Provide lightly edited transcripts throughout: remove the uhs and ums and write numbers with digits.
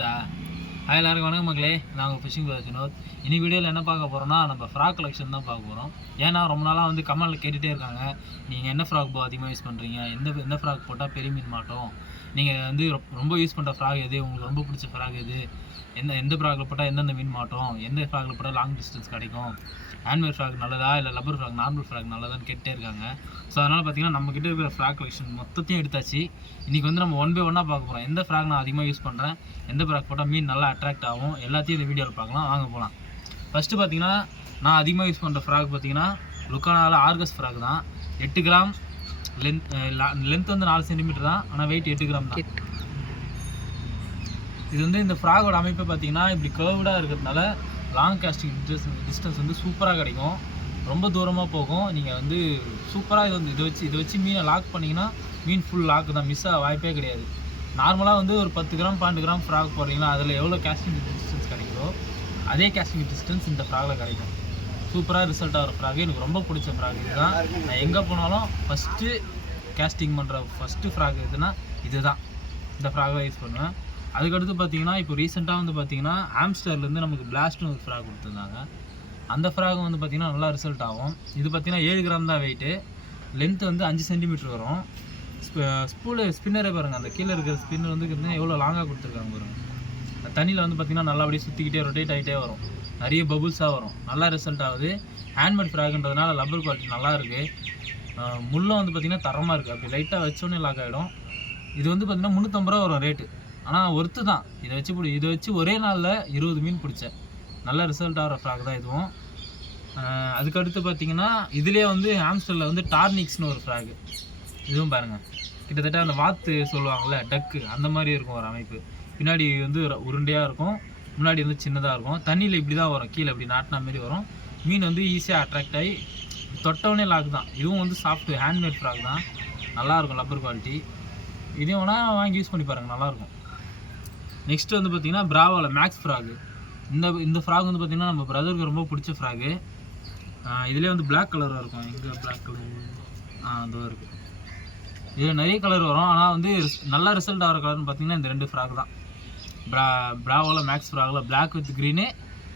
Hi எல்லாருக்கும் வணக்கம் மக்களே. நாங்கள் ஃபிஷிங் ப்ரோ வினோத். இன்னைக்கு வீடியோவில் என்ன பார்க்க போகிறோம்னா நம்ம ஃப்ராக் கலெக்ஷன் தான் பார்க்க போகிறோம். ஏன்னா ரொம்ப நாளாக வந்து கமெண்டில் கேட்டுகிட்டே இருக்காங்க, நீங்கள் என்ன ஃப்ராக் ப்ரோ அதிகமாக யூஸ் பண்ணுறீங்க, எந்த ஃப்ராக் போட்டால் பெரிய மீன் மாட்டோம், நீங்கள் வந்து ரொம்ப யூஸ் பண்ணுற ஃப்ராக் எது, உங்களுக்கு ரொம்ப பிடிச்ச ஃப்ராக் எது, எந்த ஃப்ராகில் போட்டால் எந்தெந்த மீன் மாட்டோம், எந்த ஃப்ராகில் போட்டால் லாங் டிஸ்டன்ஸ் கிடைக்கும், ஹேண்ட்மேட் ஃப்ராக் நல்லதா இல்லை லப்பர் ஃப்ராக் நார்மல் ஃப்ராக் நல்லதான்னு கேட்டே இருக்காங்க. ஸோ அதனால் பார்த்தீங்கன்னா நம்மக்கிட்ட இருக்கிற ஃப்ராக் கலெக்ஷன் மொத்தத்தையும் எடுத்தாச்சு. இன்றைக்கி வந்து நம்ம ஒன் பை ஒன்னாக பார்க்க போகிறோம். எந்த ஃப்ராக் நான் அதிகமாக யூஸ் பண்ணுறேன், எந்த ஃப்ராக் போட்டால் மீன் நல்லா அட்ராக்ட் ஆகும், எல்லாத்தையும் இந்த வீடியோவில் பார்க்கலாம். வாங்க போகலாம். ஃபஸ்ட்டு பார்த்தீங்கன்னா நான் அதிகமாக யூஸ் பண்ணுற ஃப்ராக் பார்த்தீங்கன்னா லுக்கானாவில் ஆர்கஸ் ஃப்ராக் தான். 8 கிராம் லென்த் வந்து 4 சென்டிமீட்டர் தான், ஆனால் வெயிட் 8 கிராம் தான். இது வந்து இந்த ஃப்ராகோட அமைப்பை பார்த்தீங்கன்னா இப்படி கர்வ்டாக இருக்கிறதுனால லாங் காஸ்டிங் டிஸ்டன்ஸ் வந்து சூப்பராக கிடைக்கும், ரொம்ப தூரமாக போகும். நீங்கள் வந்து சூப்பராக இதை வச்சு மீனை லாக் பண்ணிங்கன்னா மீன் ஃபுல் லாக் தான், மிஸ் ஆக வாய்ப்பே கிடையாது. நார்மலாக வந்து ஒரு 10 கிராம் 12 கிராம் ஃப்ராக் போடுறீங்களா, அதில் எவ்வளோ கேஸ்டிங் டிஸ்டன்ஸ் கிடைக்குதோ அதே கேஸ்டிங் டிஸ்டன்ஸ் இந்த ஃப்ராகில் கிடைக்கும். சூப்பராக ரிசல்ட் ஆகிற ஃப்ராக், எனக்கு ரொம்ப பிடிச்ச ஃப்ராக் இதுதான். நான் எங்கே போனாலும் ஃபஸ்ட்டு கேஸ்டிங் பண்ணுற ஃப்ராக் எதுனா இதுதான், இந்த ஃப்ராகை யூஸ் பண்ணுவேன். அதுக்கடுத்து பார்த்தீங்கன்னா இப்போ ரீசெண்டாக வந்து பார்த்தீங்கன்னா ஆம்ஸ்டர்லேருந்து நமக்கு பிளாஸ்ட்னு ஒரு ஃப்ராக் கொடுத்துருந்தாங்க. அந்த ஃப்ராக் வந்து பார்த்திங்கன்னா நல்லா ரிசல்ட் ஆகும். இது பார்த்திங்கன்னா 7 கிராம் தான் வெயிட்டு, லென்த்து வந்து 5 சென்டிமீட்டர் வரும். ஸ்பின்னரே பாருங்கள், அந்த கீழே இருக்கிற ஸ்பின்னர் வந்து எவ்வளோ லாங்காக கொடுத்துருக்காங்க பாருங்கள். தண்ணியில் வந்து பார்த்திங்கன்னா நல்லா அப்படியே சுற்றிக்கிட்டே ரொட்டேட் ஆகிட்டே வரும், நிறைய பபுள்ஸாக வரும், நல்லா ரிசல்ட் ஆகுது. ஹேண்ட்மேட் ஃப்ராக்ன்றதுனால லப்பர் குவாலிட்டி நல்லா இருக்குது. முள்ளும் வந்து பார்த்திங்கன்னா தரமாக இருக்குது, அப்படி லைட்டாக வச்சோடனே லாக் ஆகிடும். இது வந்து பார்த்திங்கன்னா 350 ரூபா வரும் ரேட்டு, ஆனால் ஒர்த்து தான். இதை வச்சு ஒரே நாளில் 20 மீன் பிடிச்சேன். நல்ல ரிசல்ட் ஆகிற ஃப்ராக் தான் இதுவும். அதுக்கடுத்து பார்த்திங்கன்னா இதுலேயே வந்து ஆம்ஸ்டரில் வந்து டார்னிக்ஸ்னு ஒரு ஃப்ராகு, இதுவும் பாருங்கள் கிட்டத்தட்ட அந்த வாத்து சொல்லுவாங்கள்ல டக்கு, அந்த மாதிரி இருக்கும் ஒரு அமைப்பு. பின்னாடி வந்து உருண்டையாக இருக்கும், முன்னாடி வந்து சின்னதாக இருக்கும். தண்ணியில் இப்படி தான் வரும், கீழே இப்படி நாட்டினா மாதிரி வரும். மீன் வந்து ஈஸியாக அட்ராக்ட் ஆகி தொட்டவுனே லாக் தான். இதுவும் வந்து சாஃப்ட் ஹேண்ட்மேட் ஃப்ராக் தான், நல்லாயிருக்கும் லப்பர் குவாலிட்டி. இதையும் வேணால் வாங்கி யூஸ் பண்ணி பாருங்கள், நல்லாயிருக்கும். நெக்ஸ்ட்டு வந்து பார்த்திங்கன்னா பிராவோவில் மேக்ஸ் ஃப்ராகு. இந்த ஃப்ராக் வந்து பார்த்திங்கன்னா நம்ம பிரதருக்கு ரொம்ப பிடிச்ச ஃப்ராகு. இதிலே வந்து பிளாக் கலராக இருக்கும், எங்கே பிளாக் கலர் அதோ இருக்குது. இதில் நிறைய கலர் வரும், ஆனால் வந்து நல்லா ரிசல்ட் ஆகிற கலர்னு பார்த்திங்கன்னா இந்த 2 ஃப்ராக் தான். பிராவோவில் maths fragile black with green,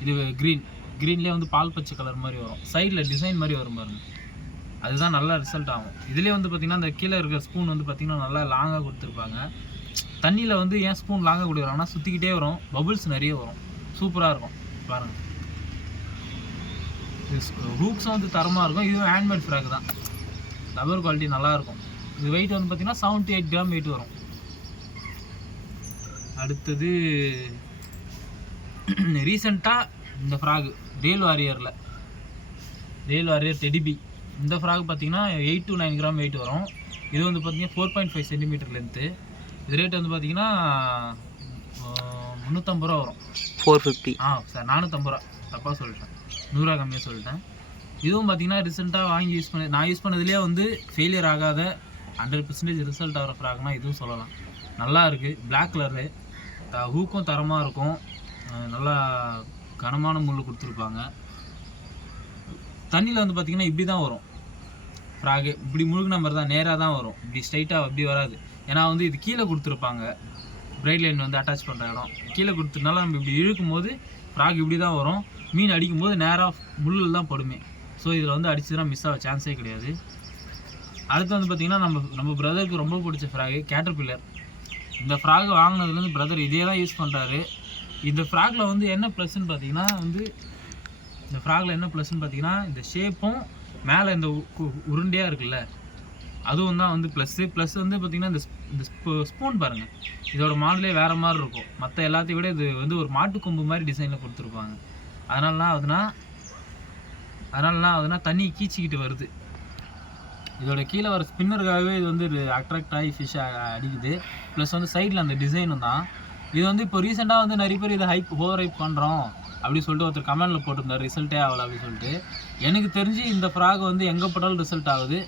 இது க்ரீன்லேயே வந்து பால் பச்சை கலர் மாதிரி வரும், சைடில் டிசைன் மாதிரி வரும் பாருங்க, அதுதான் நல்லா ரிசல்ட் ஆகும். இதுலேயே வந்து பார்த்திங்கன்னா இந்த கீழே இருக்கிற ஸ்பூன் வந்து பார்த்திங்கன்னா நல்லா லாங்காக கொடுத்துருப்பாங்க. தண்ணியில் வந்து ஏன் ஸ்பூன் லாங்காக கொடுக்குறாங்கன்னா சுற்றிக்கிட்டே வரும், பபுள்ஸ் நிறைய வரும், சூப்பராக இருக்கும் பாருங்கள். ஹூக்ஸும் வந்து தரமாக இருக்கும். இதுவும் ஹேண்ட்மேட் ஃப்ராக் தான், லப்பர் குவாலிட்டி நல்லாயிருக்கும். இது வெயிட் வந்து பார்த்திங்கன்னா 78 கிராம் வெயிட் வரும். அடுத்தது ரீசெண்டாக இந்த ஃப்ராக் டேல் வாரியர் டெடிபி. இந்த ஃப்ராக் பார்த்திங்கன்னா 8 to 9 கிராம் வெயிட் வரும். இது வந்து பார்த்திங்கன்னா 4.5 சென்டிமீட்டர் லென்த்து. இது ரேட் வந்து பார்த்திங்கன்னா 350 ரூபா வரும். 450 சார் 450 ரூபா, தப்பாக சொல்லிட்டேன், 100 ரூபா கம்மியாக சொல்லிட்டேன். இதுவும் பார்த்திங்கன்னா ரீசெண்டாக வாங்கி நான் யூஸ் பண்ணதுலேயே வந்து ஃபெயிலியர் ஆகாத 100% ரிசல்ட் ஆகிற ஃப்ராக்னா இதுவும் சொல்லலாம். நல்லா இருக்குது, பிளாக் கலரு, ஹூக்கும் தரமாக இருக்கும், நல்லா கனமான முள் கொடுத்துருப்பாங்க. தண்ணியில் வந்து பார்த்திங்கன்னா இப்படி தான் வரும் ஃப்ராகு, இப்படி முழுகின மாதிரி தான், நேராக தான் வரும், இப்படி ஸ்ட்ரைட்டாக அப்படி வராது. ஏன்னா வந்து இது கீழே கொடுத்துருப்பாங்க, பிரைட் லைன் வந்து அட்டாச் பண்ணுற இடம் கீழே கொடுத்ததுனால நம்ம இப்படி இழுக்கும் போது ஃப்ராக் இப்படி தான் வரும். மீன் அடிக்கும் போது நேராக முள்ளில் தான் படுமே. ஸோ இதில் வந்து அடிச்சுனா மிஸ் ஆக சான்ஸே கிடையாது. அடுத்து வந்து பார்த்திங்கன்னா நம்ம பிரதருக்கு ரொம்ப பிடிச்ச ஃப்ராகு கேட்டர்பில்லர். இந்த ஃப்ராக் வாங்கினதுலேருந்து பிரதர் இதே தான் யூஸ் பண்ணுறாரு. இந்த ஃப்ராகில் வந்து என்ன ப்ளஸ்ன்னு பார்த்தீங்கன்னா இந்த ஷேப்பும் மேலே இந்த உருண்டையாக இருக்குல்ல, அதுவும் தான் வந்து ப்ளஸ் வந்து பார்த்திங்கன்னா இந்த ஸ்பூன் பாருங்கள், இதோட மாடலே வேறு மாதிரி இருக்கும். மற்ற எல்லாத்தையும் விட இது வந்து ஒரு மாட்டுக்கொம்பு மாதிரி டிசைனில் கொடுத்துருப்பாங்க. அதனாலலாம் அதுனா தண்ணி கீச்சிக்கிட்டு வருது. இதோட கீழே வர ஸ்பின்னருக்காகவே இது வந்து அட்ராக்ட் ஆகி ஃபிஷ் அடிக்குது. ப்ளஸ் வந்து சைடில் அந்த டிசைனும் தான். இது வந்து இப்போ ரீசெண்டாக வந்து நிறைய பேர் இதை ஓவர் ஹைப் பண்ணுறோம் அப்படி சொல்லிட்டு ஒருத்தர் கமெண்டில் போட்டிருந்தார், ரிசல்ட்டே ஆகலை அப்படின்னு சொல்லிட்டு. எனக்கு தெரிஞ்சு இந்த ஃப்ராக் வந்து எங்கே போட்டாலும் ரிசல்ட் ஆகுது,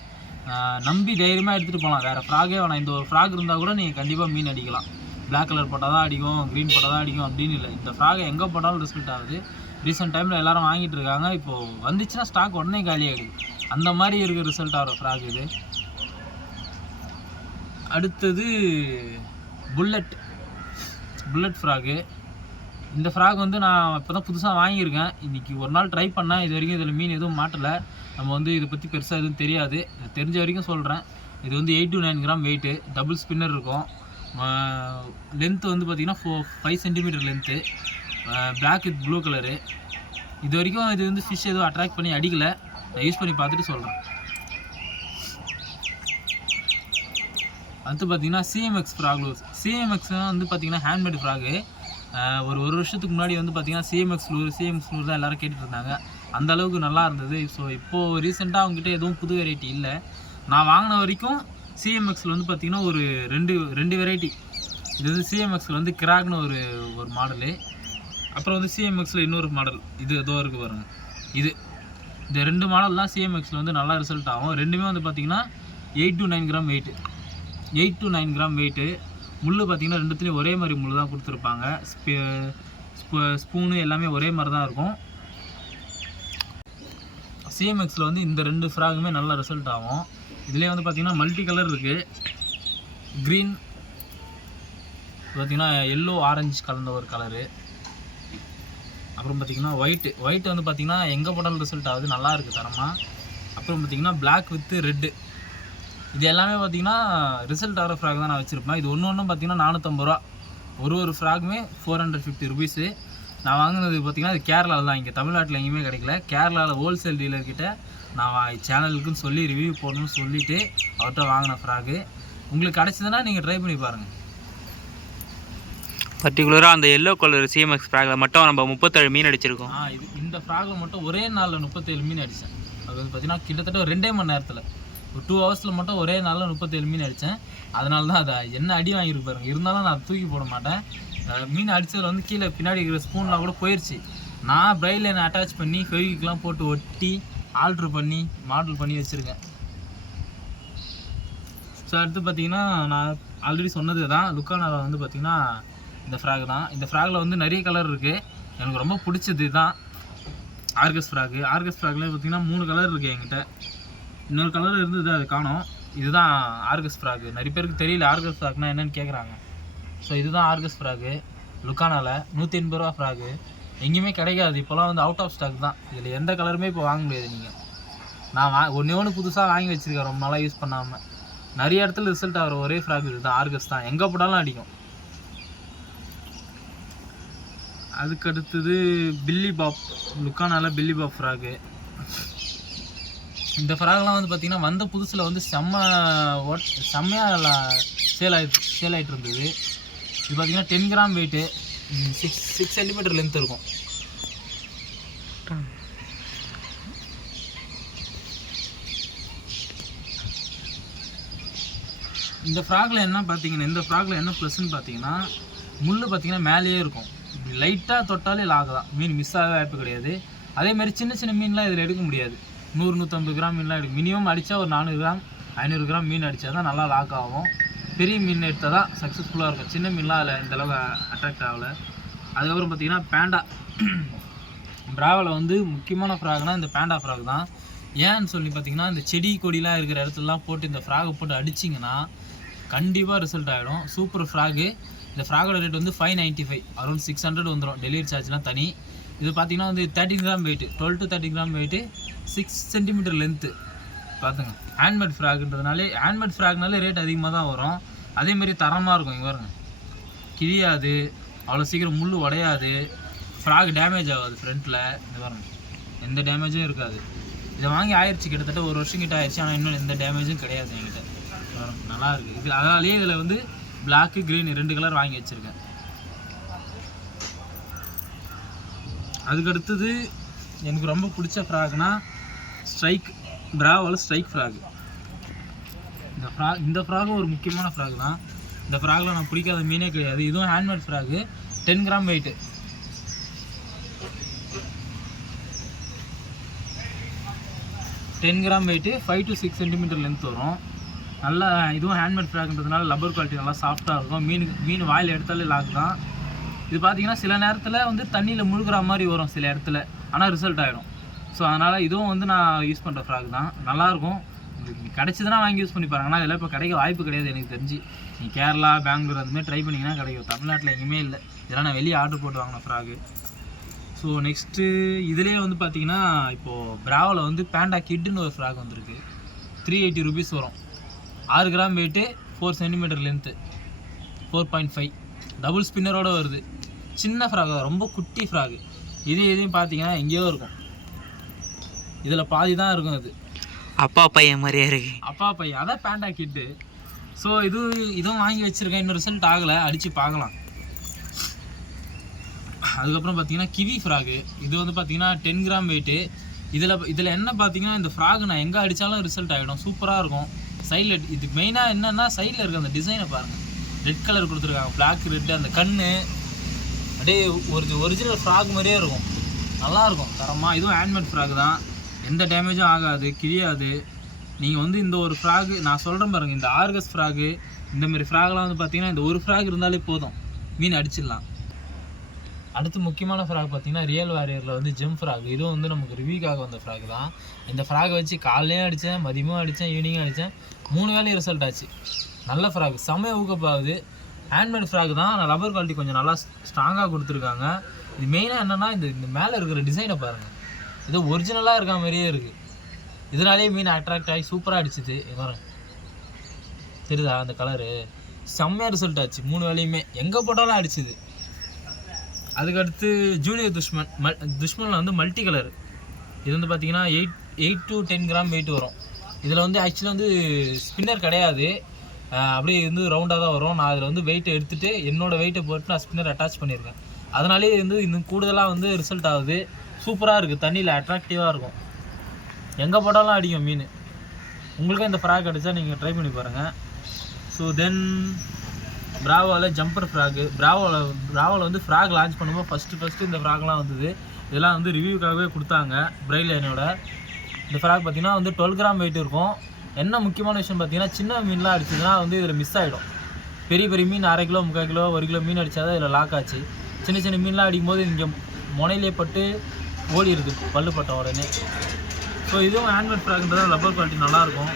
நம்பி தைரியமாக எடுத்துகிட்டு போகலாம். வேறு ஃப்ராகே வேணாம், இந்த ஒரு ஃப்ராக் இருந்தால் கூட நீங்கள் கண்டிப்பாக மீன் அடிக்கலாம். பிளாக் கலர் போட்டால் தான் அடிக்கும், க்ரீன் போட்டால் தான் அடிக்கும் அப்படின்னு இல்லை, இந்த ஃப்ராகை எங்கே போட்டாலும் ரிசல்ட் ஆகுது. ரீசெண்ட் டைமில் எல்லோரும் வாங்கிட்டு இருக்காங்க. இப்போது வந்துச்சுன்னா ஸ்டாக் உடனே காலியாகிடுது, அந்த மாதிரி இருக்கிற ரிசல்ட் ஆகிற ஃப்ராக் இது. அடுத்தது புல்லட். Bullet frock. இந்த ஃப்ராக் வந்து நான் இப்போ தான் புதுசாக வாங்கியிருக்கேன். இன்றைக்கி ஒரு நாள் ட்ரை பண்ணேன். இது வரைக்கும் இதில் மீன் எதுவும் மாட்டலை. நம்ம வந்து இதை பற்றி பெருசாக எதுவும் தெரியாது. தெரிஞ்ச வரைக்கும் சொல்கிறேன். இது வந்து 8 to 9 gram weight. Double spinner இருக்கும். லென்த்து வந்து பார்த்திங்கன்னா 5 centimetre length. Black with blue colour. இது வரைக்கும் இது வந்து ஃபிஷ் எதுவும் அட்ராக்ட் பண்ணி அடிக்கலை. நான் யூஸ் பண்ணி பார்த்துட்டு சொல்கிறேன். அடுத்து பார்த்திங்கன்னா சிஎம்எக்ஸ் ஃப்ராக் லூர். சிஎம்எக்ஸ் வந்து பார்த்திங்கன்னா ஹேண்ட்மேடு ஃப்ராகு. ஒரு வருஷத்துக்கு முன்னாடி வந்து பார்த்திங்கன்னா சிஎம்எக்ஸ் லூர் தான் எல்லோரும் கேட்டுட்டு இருந்தாங்க. அந்த அளவுக்கு நல்லா இருந்தது. ஸோ இப்போது ரீசெண்டாக அவங்ககிட்ட எதுவும் புது வெரைட்டி இல்லை. நான் வாங்கின வரைக்கும் சிஎம்எக்ஸில் வந்து பார்த்திங்கன்னா ஒரு ரெண்டு வெரைட்டி. இது வந்து சிஎம்எக்ஸில் வந்து கிராக்னு ஒரு மாடலு. அப்புறம் வந்து சிஎம்எக்ஸில் இன்னொரு மாடல் இது ஏதோ இருக்குது பாருங்கள். இந்த 2 மாடல் தான் சிஎம்எக்ஸில் வந்து நல்லா ரிசல்ட் ஆகும். ரெண்டுமே வந்து பார்த்திங்கன்னா 8 to 9 gram weight. 8 to 9 gram weight. முள் பார்த்திங்கன்னா ரெண்டுத்துலேயும் ஒரே மாதிரி முள் தான் கொடுத்துருப்பாங்க. ஸ்பூனு எல்லாமே ஒரே மாதிரி தான் இருக்கும். சிஎம்எக்ஸில் வந்து இந்த 2 ஃப்ராகுமே நல்லா ரிசல்ட் ஆகும். இதுலேயே வந்து பார்த்திங்கன்னா மல்டி கலர் இருக்குது. க்ரீன் பார்த்திங்கன்னா எல்லோ ஆரஞ்சு கலந்த ஒரு கலரு. அப்புறம் பார்த்திங்கன்னா ஒயிட்டு வந்து பார்த்திங்கன்னா எங்கே போட்டாலும் ரிசல்ட் ஆகுது. நல்லா இருக்குது தரமாக. அப்புறம் பார்த்திங்கன்னா பிளாக் வித் ரெட்டு. இது எல்லாமே பார்த்திங்கன்னா ரிசல்ட் ஆகிற ஃப்ராக் தான் நான் வச்சுருப்பேன். இது ஒன்று பார்த்திங்கன்னா 450 ரூபா. ஒரு ஃப்ராகுமே 450 ருபீஸு. நான் வாங்கினது பார்த்திங்கன்னா இது கேரளாவில் தான். இங்கே தமிழ்நாட்டில் எங்கேயுமே கிடைக்கல. கேரளாவில் ஹோல்சேல் டீலர்கிட்ட நான் சேனலுக்குன்னு சொல்லி ரிவ்யூ போடணும்னு சொல்லிவிட்டு அவர்கிட்ட வாங்கின ஃப்ராகு. உங்களுக்கு கிடச்சிதுன்னா நீங்கள் ட்ரை பண்ணி பாருங்கள். பர்டிகுலராக அந்த எல்லோ கலர் சிஎம்எக்ஸ் ஃப்ராகில் மட்டும் நம்ம 37 மீன் அடிச்சிருக்கோம். இந்த ஃப்ராகில் மட்டும் ஒரே நாளில் 37 மீன் அடித்தேன். அது வந்து பார்த்திங்கன்னா கிட்டத்தட்ட ஒரு 2 மணி நேரத்தில் ஒரு 2 ஹவர்ஸில் மட்டும் ஒரே நாளில் 37 மீன் அடித்தேன். அதனால தான் அதை என்ன அடி வாங்கியிருக்கு பாருங்க. இருந்தாலும் நான் தூக்கி போட மாட்டேன். மீன் அடித்ததில் வந்து கீழே பின்னாடி இருக்கிற ஸ்பூன்லாம் கூட போயிடுச்சு. நான் பிரைட் லைனை அட்டாச் பண்ணி ஃபெவிக்விக்லாம் போட்டு ஒட்டி ஆல்ட்ரு பண்ணி மாடல் பண்ணி வச்சுருக்கேன். ஸோ அடுத்து பார்த்திங்கன்னா நான் ஆல்ரெடி சொன்னது தான். லுக்கானாவில் வந்து பார்த்திங்கன்னா இந்த ஃப்ராக் தான். இந்த ஃப்ராகில் வந்து நிறைய கலர் இருக்குது. எனக்கு ரொம்ப பிடிச்சது தான் ஆர்கஸ் ஃப்ராகு. ஆர்கஸ் ஃப்ராக்லேயே பார்த்திங்கன்னா 3 கலர் இருக்குது என்கிட்ட. இன்னொரு கலர் இருந்தது, அது காணோம். இதுதான் ஆர்கஸ் ஃப்ராகு. நிறைய பேருக்கு தெரியல ஆர்கஸ் ஃப்ராக்னா என்னென்னு கேட்குறாங்க. ஸோ இதுதான் ஆர்கஸ் ஃப்ராகு. லுக்கானாவில் 180 ரூபா ஃப்ராகு. எங்கேயுமே கிடைக்காது. இப்போலாம் வந்து அவுட் ஆஃப் ஸ்டாக் தான். இதில் எந்த கலருமே இப்போ வாங்க முடியாது நீங்கள். நான் ஒன்று புதுசாக வாங்கி வச்சுருக்கேன் ரொம்ப நாளாக யூஸ் பண்ணாமல். நிறைய இடத்துல ரிசல்ட் ஆகிற ஒரே ஃப்ராக் இது தான், ஆர்கஸ் தான். எங்கே போட்டாலும் அடிக்கும். அதுக்கு அடுத்தது பில்லி பாப். லுக்கானாவில் பில்லி பாப் ஃப்ராகு. இந்த ஃப்ராக்லாம் வந்து பார்த்திங்கன்னா வந்த புதுசில் வந்து செம்மையாக சேல் ஆகிட்டு இருந்தது. இது பார்த்திங்கன்னா 10 கிராம் வெயிட்டு. 6 சென்டிமீட்டர் லென்த் இருக்கும். இந்த ஃப்ராகில் என்ன பார்த்தீங்கன்னா, இந்த ஃப்ராகில் என்ன ப்ளஸ்ன்னு பார்த்தீங்கன்னா முள் பார்த்திங்கன்னா மேலேயே இருக்கும். லைட்டாக தொட்டாலே லாக் தான். மீன் மிஸ் ஆக வாய்ப்பு கிடையாது. அதேமாதிரி சின்ன மீன்லாம் இதில் எடுக்க முடியாது. 100-150 கிராம் மீன்லாம் எடுக்கும். மினிமம் அடித்தா ஒரு 400 கிராம் 500 கிராம் மீன் அடித்தா தான் நல்லா லாக் ஆகும். பெரிய மீன் எடுத்தால் தான் சக்ஸஸ்ஃபுல்லாக இருக்கும். சின்ன மீன்லாம் அதில் இந்தளவுக்கு அட்ராக்ட் ஆகலை. அதுக்கப்புறம் பார்த்திங்கன்னா பேண்டா. பிராவில் வந்து முக்கியமான ஃப்ராக்னால் இந்த பேண்டா ஃப்ராக் தான். ஏன்னு சொல்லி பார்த்திங்கன்னா இந்த செடி கொடிலாம் இருக்கிற இடத்துலலாம் போட்டு இந்த ஃப்ராகை போட்டு அடிச்சிங்கன்னா கண்டிப்பாக ரிசல்ட் ஆகிடும். Super frock. இந்த ஃப்ராகோட ரேட் வந்து 595, அரௌண்ட் 600 வந்துடும். டெலிவரி சார்ஜ்லாம் தனி. இது பார்த்திங்கன்னா வந்து 13 gram weight, 12 to 13 gram weight, 6 centimetre length. பார்த்துங்க, ஹேண்ட்மேட் ஃப்ராக்ன்றதுனாலே ஹேண்ட்மேட் ஃப்ராக்னாலே ரேட் அதிகமாக தான் வரும். அதேமாரி தரமாக இருக்கும். இங்கே பாருங்க, கிழியாது, அவ்வளோ சீக்கிரம் முள் உடையாது, ஃப்ராக் டேமேஜ் ஆகாது ஃப்ரண்ட்டில். இந்த பாருங்க, எந்த டேமேஜும் இருக்காது. இதை வாங்கி ஆயிடுச்சு கிட்டத்தட்ட 1 வருஷம் கிட்ட ஆயிடுச்சு. ஆனால் இன்னும் எந்த டேமேஜும் கிடையாது என்கிட்ட. நல்லா இருக்குது இது. அதனாலேயே இதில் வந்து பிளாக்கு க்ரீன் 2 கலர் வாங்கி வச்சுருக்கேன். அதுக்கடுத்தது எனக்கு ரொம்ப பிடிச்ச ஃப்ராக்னா ஸ்ட்ரைக். பிராவோவில் ஸ்ட்ரைக் ஃப்ராக். இந்த ஃப்ராகும் ஒரு முக்கியமான ஃப்ராக் தான். இந்த ஃப்ராகில் நான் பிடிக்காத மீனே கிடையாது. இதுவும் handmade frock. 10 gram weight. 10 gram weight, 5 to 6 centimetre length வரும். நல்லா இதுவும் ஹேண்ட்மேட் ஃப்ராக்ன்றதுனால லப்பர் குவாலிட்டி நல்லா சாஃப்டாக இருக்கும். மீன் வாயில் எடுத்தாலே லாக் தான். இது பார்த்திங்கன்னா சில நேரத்தில் வந்து தண்ணியில் முழுகிற மாதிரி வரும் சில இடத்துல, ஆனால் ரிசல்ட் ஆகிடும். ஸோ அதனால் இதுவும் வந்து நான் யூஸ் பண்ணுற ஃப்ராக் தான். நல்லாயிருக்கும். கிடச்சிதுன்னா வாங்கி யூஸ் பண்ணி பாருங்க. ஆனால் இதெல்லாம் இப்போ கிடைக்க வாய்ப்பு கிடையாது எனக்கு தெரிஞ்சு. நீ கேரளா, பெங்களூர் அந்த மாதிரி ட்ரை பண்ணிங்கன்னா கிடைக்கும். தமிழ்நாட்டில் எங்கேயுமே இல்லை. இதெல்லாம் நான் வெளியே ஆர்டர் போட்டு வாங்கின ஃப்ராகு. ஸோ நெக்ஸ்ட்டு இதுலேயே வந்து பார்த்தீங்கன்னா இப்போது பிராவில் வந்து பேண்டா கிட்டுன்னு ஒரு ஃப்ராக் வந்திருக்கு. 380 rupees வரும். 6 gram weight, 4 centimetre length, 4.5 double ஸ்பின்னரோடு வருது. சின்ன ஃப்ராக் தான், ரொம்ப குட்டி ஃப்ராகு. இதையும் பார்த்தீங்கன்னா எங்கேயோ இருக்கும். இதில் பாதி தான் இருக்கும். இது அப்பா பையன் மாதிரியே இருக்கு. அப்பா பையன், அதான் பேண்டா கிட்டு. ஸோ இதுவும் வாங்கி வச்சுருக்கேன். இன்னும் ரிசல்ட் ஆகலை, அடித்து பார்க்கலாம். அதுக்கப்புறம் பார்த்தீங்கன்னா கிவி ஃப்ராகு. இது வந்து பார்த்தீங்கன்னா 10 கிராம் வெயிட்டு. இதில் என்ன பார்த்தீங்கன்னா இந்த ஃப்ராகு நான் எங்கே அடித்தாலும் ரிசல்ட் ஆகிடும். சூப்பராக இருக்கும். சைடில் இது மெயினாக என்னென்னா சைடில் இருக்க அந்த டிசைனை பாருங்கள். ரெட் கலர் கொடுத்துருக்காங்க, பிளாக் ரெட்டு. அந்த கண் அப்படியே ஒரிஜினல் ஃப்ராக் மாதிரியே இருக்கும். நல்லாயிருக்கும் தரமாக. இதுவும் ஹேண்ட்மேட் ஃப்ராக் தான். எந்த டேமேஜும் ஆகாது, கிழியாது. நீங்கள் வந்து இந்த ஒரு ஃப்ராகு நான் சொல்கிறேன் பாருங்கள். இந்த ஆர்கஸ் ஃப்ராகு இந்தமாரி ஃப்ராக்லாம் வந்து பார்த்தீங்கன்னா இந்த ஒரு ஃப்ராக் இருந்தாலே போதும், மீன் அடிச்சிடலாம். அடுத்து முக்கியமான ஃப்ராக் பார்த்தீங்கன்னா ரியல் வாரியரில் வந்து ஜெம் ஃப்ராக். இதுவும் வந்து நமக்கு ரிவ்யூக்காக வந்த ஃப்ராக் தான். இந்த ஃப்ராகை வச்சு காலையிலையும் அடித்தேன், மதியமும் அடித்தேன், ஈவினிங்கும் அடித்தேன். 3 வேலையும் ரிசல்ட் ஆச்சு. நல்ல ஃப்ராக், செம்மையாக ஊக்கப்பாகுது. ஹேண்ட்மேட் ஃப்ராக் தான். ஆனால் ரப்பர் குவாலிட்டி கொஞ்சம் நல்லா ஸ்ட்ராங்காக கொடுத்துருக்காங்க. இது மெயினாக என்னென்னா இந்த மேலே இருக்கிற டிசைனை பாருங்கள். இது ஒரிஜினலாக இருக்க மாதிரியே இருக்குது. இதனாலேயே மீன் அட்ராக்ட் ஆகி சூப்பராக அடிச்சுது. பாருங்க, தெரியுதா அந்த கலரு? செம்மையாக ரிசல்ட் ஆச்சு. 3 வேலையுமே எங்கே போட்டாலும் அடிச்சுது. அதுக்கடுத்து ஜூனியர் துஷ்மனில் வந்து மல்டி கலர். இது வந்து பார்த்தீங்கன்னா 8 to 10 கிராம் வெயிட் வரும். இதில் வந்து ஆக்சுவலாக வந்து ஸ்பின்னர் கிடையாது, அப்படியே வந்து ரவுண்டாக தான் வரும். நான் அதில் வந்து வெயிட்டை எடுத்துகிட்டு என்னோடய வெயிட்டை போட்டு நான் ஸ்பின்னர் அட்டாச் பண்ணியிருக்கேன். அதனாலே வந்து இன்னும் கூடுதலாக வந்து ரிசல்ட் ஆகுது. சூப்பராக இருக்குது. தண்ணியில் அட்ராக்டிவாக இருக்கும். எங்கே போட்டாலும் அடிக்கும் மீன். உங்களுக்கும் இந்த ஃப்ராக் அடித்தா நீங்கள் ட்ரை பண்ணி பாருங்கள். ஸோ தென் பிராவோவில் ஜம்பர் ஃப்ராகு. பிராவோவில் வந்து ஃப்ராக் லான்ச் பண்ணும்போது ஃபஸ்ட்டு இந்த ஃப்ராக்லாம் வந்தது. இதெல்லாம் வந்து ரிவ்யூக்காகவே கொடுத்தாங்க பிரைல் லைனோட. இந்த ஃப்ராக் பார்த்திங்கன்னா வந்து 12 கிராம் வெயிட் இருக்கும். என்ன முக்கியமான விஷயம் பார்த்தீங்கன்னா சின்ன மீன்லாம் அடிச்சதுன்னா வந்து இதில் மிஸ் ஆகிடும். பெரிய மீன் 1/2 கிலோ 3/4 கிலோ 1 கிலோ மீன் அடித்தா தான் இதில் லாக் ஆச்சு. சின்ன மீன்லாம் அடிக்கும்போது இங்கே முனையிலே பட்டு ஓடிடுது பல்லு பட்ட உடனே. ஸோ இதுவும் ஹேண்ட்மேட் ஃப்ராக்ன்றது ரப்பர் குவாலிட்டி நல்லாயிருக்கும்.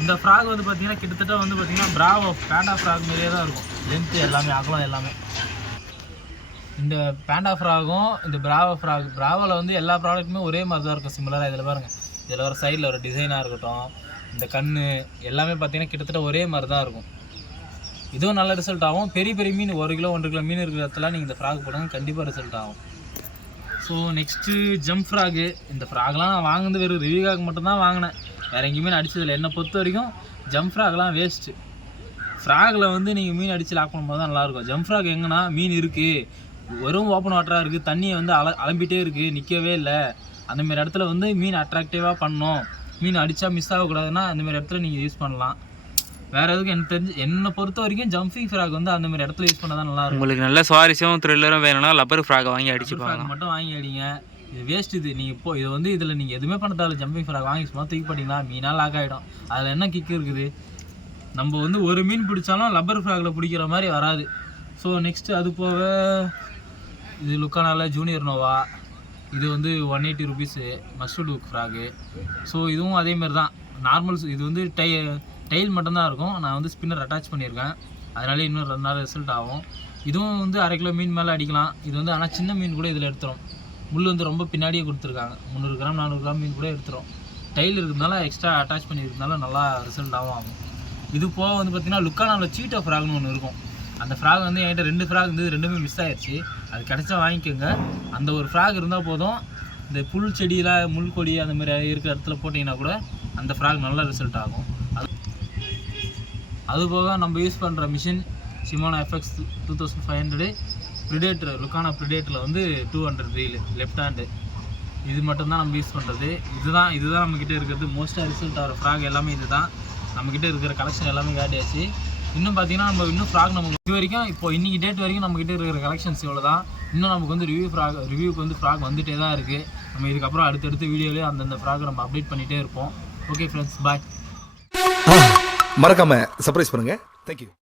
இந்த ஃப்ராக் வந்து பார்த்திங்கன்னா கிட்டத்தட்ட வந்து பார்த்திங்கன்னா பிராவோ பேண்டா ஃப்ராக் மாதிரியே தான் இருக்கும். லென்த்து எல்லாமே, அகலம் எல்லாமே. இந்த பேண்டா ஃப்ராகும் இந்த பிராவோவில் வந்து எல்லா ப்ராடக்ட்டுமே ஒரே மாதிரி தான் இருக்கும், சிமிலராக. இதில் பாருங்கள், இதில் வர சைடில் ஒரு டிசைனாக இருக்கட்டும், இந்த கண் எல்லாமே பார்த்திங்கன்னா கிட்டத்தட்ட ஒரே மாதிரி தான் இருக்கும். இதுவும் நல்ல ரிசல்ட் ஆகும். பெரிய மீன் 1 கிலோ 1 கிலோ மீன் இருக்கிற இடத்துல நீங்கள் இந்த ஃப்ராக் போடுங்க, கண்டிப்பாக ரிசல்ட் ஆகும். So next jump frock. இந்த ஃப்ராக்லாம் நான் வாங்கினது வெறும் ரிவ்யூக்காக மட்டும்தான் வாங்கினேன். வேறு எங்கேயுமே நான் அடித்ததில்லை. என்னை பொறுத்த வரைக்கும் ஜம்ப் ஃப்ராக்லாம் வேஸ்ட்டு. ஃப்ராகில் வந்து நீங்கள் மீன் அடித்து லாக் பண்ணும்போது தான் நல்லாயிருக்கும். ஜம்ப் ஃப்ராக் எங்கன்னா மீன் இருக்குது, வெறும் ஓப்பன் வாட்டராக இருக்குது, தண்ணியை வந்து அலம்பிட்டே இருக்குது, நிற்கவே இல்லை, அந்தமாரி இடத்துல வந்து மீன் அட்ராக்டிவாக பண்ணணும், மீன் அடித்தா மிஸ் ஆகக்கூடாதுன்னா அந்தமாரி இடத்துல நீங்கள் யூஸ் பண்ணலாம். வேறு எதுக்கும் எனக்கு தெரிஞ்சு என்னை பொறுத்த வரைக்கும் ஜம்பிங் ஃப்ராக் வந்து அந்தமாரி இடத்துல யூஸ் பண்ணால் தான் நல்லாயிருக்கும். உங்களுக்கு நல்ல சுவாரஸ்யம் த்ரில்லரும் வேணும்னா ரப்பர் ஃப்ராக் வாங்கி அடிச்சுப்பாங்க. மட்டும் வாங்கி அடிங்க. இது வேஸ்ட். இது வந்து இதில் நீங்கள் எதுவுமே பண்ண தேவை. ஜம்பிங் ஃப்ராக் வாங்கி சும்மா தூக்கி போட்டிங்கன்னா மீனாக லாக் ஆகிடும். அதில் என்ன கிக்கு இருக்குது? நம்ம வந்து ஒரு மீன் பிடிச்சாலும் ரப்பர் ஃப்ராகில் பிடிக்கிற மாதிரி வராது. ஸோ நெக்ஸ்ட்டு அது போக இது லுக்கானாவில் ஜூனியர் நோவா. இது வந்து 180 rupees mustard look frock. So இதுவும் அதேமாரி தான். நார்மல்ஸ் இது வந்து டைல் மட்டும்தான் இருக்கும். நான் வந்து ஸ்பின்னர் அட்டாச் பண்ணியிருக்கேன், அதனால இன்னும் 2 நாள் ரிசல்ட் ஆகும். இதுவும் வந்து 1/2 கிலோ மீன் மேலே அடிக்கலாம். இது வந்து ஆனால் சின்ன மீன் கூட இதில் எடுத்துரும். முள் வந்து ரொம்ப பின்னாடியே கொடுத்துருக்காங்க. 300 கிராம் 400 கிராம் மீன் கூட எடுத்துரும். டைல் இருக்கிறதுனால எக்ஸ்ட்ரா அட்டாச் பண்ணியிருக்கிறதுனால நல்லா ரிசல்ட் ஆகும். இது போக வந்து பார்த்திங்கன்னா லுக்கானாவில் சீட்டோ ஃப்ராக்னு ஒன்று இருக்கும். அந்த ஃப்ராக் வந்து என்கிட்ட 2 ஃப்ராக் இருந்தது, 2மே மிஸ் ஆயிடுச்சு. அது கிடச்சா வாங்கிக்கோங்க. அந்த ஒரு ஃப்ராக் இருந்தால் போதும். இந்த புல் செடியில் முள் கொடி அந்த மாதிரி இருக்கிற இடத்துல போட்டிங்கன்னா கூட அந்த ஃப்ராக் நல்ல ரிசல்ட் ஆகும். அதுபோக நம்ம யூஸ் பண்ணுற மிஷின் ஷிமானோ FX 2500 ப்ரிடேட்டர். லுக்கானா ப்ரிடேட்டரில் வந்து 200 ரீல் லெஃப்ட் ஹேண்டு. இது மட்டும்தான் நம்ம யூஸ் பண்ணுறது. இதுதான் நம்மக்கிட்ட இருக்கிறது. மோஸ்ட்டாக ரிசல்ட் ஆகிற ஃப்ராக் எல்லாமே இது தான். நம்மக்கிட்ட இருக்கிற கலெக்ஷன் எல்லாமே காட்டியாச்சு. இன்னும் பார்த்தீங்கன்னா நம்ம இன்னும் ஃப்ராக் நமக்கு இது வரைக்கும் இப்போ இன்றைக்கி டேட் வரைக்கும் நம்மக்கிட்ட இருக்கிற கலெக்ஷன்ஸ் இவ்வளோ தான். இன்னும் நமக்கு வந்து ரிவ்யூக்கு வந்து ஃப்ராக் வந்துகிட்டே தான் இருக்குது. நம்ம இதுக்கப்புறம் அடுத்தடுத்த வீடியோலேயே அந்தந்த ஃப்ராக் நம்ம அப்டேட் பண்ணிகிட்டே இருப்போம். ஓகே ஃப்ரெண்ட்ஸ், பாய். மறக்காம சர்ப்ரைஸ் பண்ணுங்க. தேங்க்யூ.